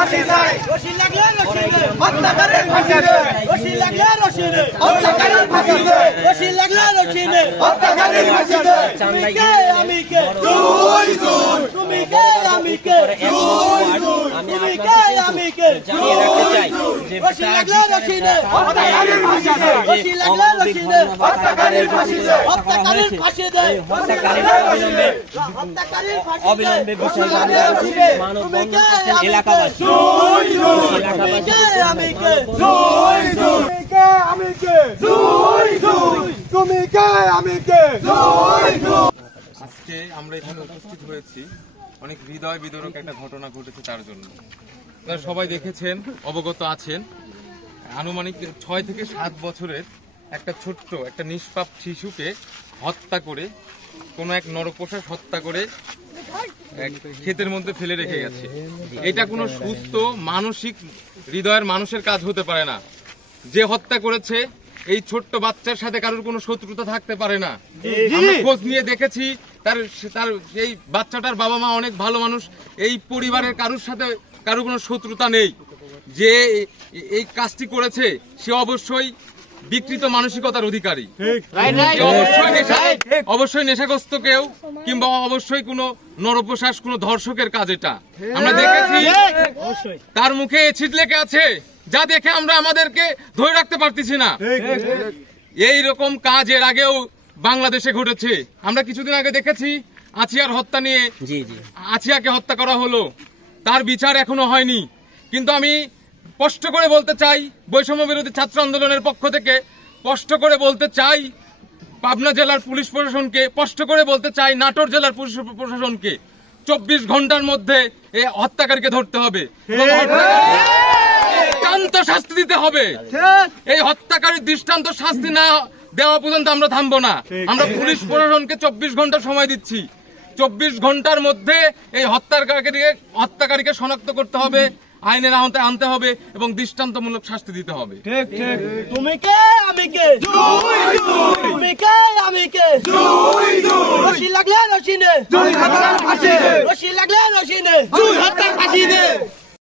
ফাঁসি চাই, রশি লাগলে রশি দে, হত্যাকারীর ফাঁসি চাই, রশি লাগলে রশি দে, হত্যাকারীর ফাঁসি চাই, রশি লাগলে রশি দে, হত্যাকারীর ফাঁসি চাই। তুমি কে আমি কে, দুই দুই, তুমি কে আমি কে, তুমি কে আমি কে, জানিয়ে রাখতে চাই যে রশি লাগলে রশি দে, হত্যাকারীর ফাঁসি চাই, রশি লাগলে রশি দে, হত্যাকারীর ফাঁসি চাই, হত্যাকারীর ফাঁসি দে, হত্যাকারীর হত্যাকারীর ফাঁসি দে, অবিলম্বে রশি বিচার লাগলে রশি দে, তুমি কে আমি কে, এলাকাবাসী দুই দুই, তুমি কে আমি কে, দুই দুই, তুমি কে আমি কে, দুই দুই, তুমি কে আমি কে, দুই দুই। আজকে আমরা এখানে উপস্থিত হয়েছি অনেক হৃদয় বিদারক একটা ঘটনা ঘটেছে তার জন্য। আপনারা সবাই দেখেছেন, অবগত আছেন, আনুমানিক 6 থেকে 7 বছরের একটা ছোট্ট একটা নিষ্পাপ শিশুকে হত্যা করে কোনো এক নরপোষা হত্যা করে এক ক্ষেতের মধ্যে ফেলে রেখে গেছে। এটা কোনো সুস্থ মানসিক হৃদয়ের মানুষের কাজ হতে পারে না। যে হত্যা করেছে এই ছোট্ট বাচ্চার সাথে কারোর কোনো শত্রুতা থাকতে পারে না। আমরা খোঁজ নিয়ে দেখেছি তার এই বাচ্চাটার বাবা মা অনেক ভালো মানুষ, এই পরিবারের কারোর সাথে কারো কোনো শত্রুতা নেই। যে এই কাজটি করেছে সে অবশ্যই বিকৃত মানসিকতার অধিকারী, অবশ্যই নেশাগ্রস্ত কেউ, কিংবা অবশ্যই কোনো নরপোষাস কোনো ধর্ষকের কাজ এটা। আমরা দেখেছি তার মুখে এসিড লেগে আছে, যা দেখে আমরা আমাদেরকে ধরে রাখতে পারতেছি না। এই রকম কাজ এর আগেও বাংলাদেশে ঘটেছে। আমরা কিছুদিন আগে দেখেছি আছিয়ার হত্যা নিয়ে, আছিয়াকে হত্যা করা হলো, তার বিচার এখনো হয়নি। কিন্তু আমি স্পষ্ট করে বলতে চাই, বৈষম্য বিরোধী ছাত্র আন্দোলনের পক্ষ থেকে স্পষ্ট করে বলতে চাই পাবনা জেলার পুলিশ প্রশাসনকে, স্পষ্ট করে বলতে চাই নাটোর জেলার পুলিশ প্রশাসনকে, 24 ঘন্টার মধ্যে এই হত্যাকারীকে ধরতে হবে, দৃষ্টান্ত শাস্তি দিতে হবে। এই হত্যাকারীর দৃষ্টান্ত শাস্তি না দেওয়া পর্যন্ত আমরা থামবো না। আমরা পুলিশ প্রশাসনকে 24 ঘন্টা সময় দিচ্ছি। 24 ঘন্টার মধ্যে এই হত্যাকারীকে শনাক্ত করতে হবে, আইনের আওতায় আনতে হবে এবং দৃষ্টান্তমূলক শাস্তি দিতে হবে। তুমি কে আমি কে, তুমি কে আমি কে, রশি লাগলে রশি দে, হত্যাকারীর ফাঁসি দে, রশি লাগলে রশি দে, হত্যার ফাঁসি দে।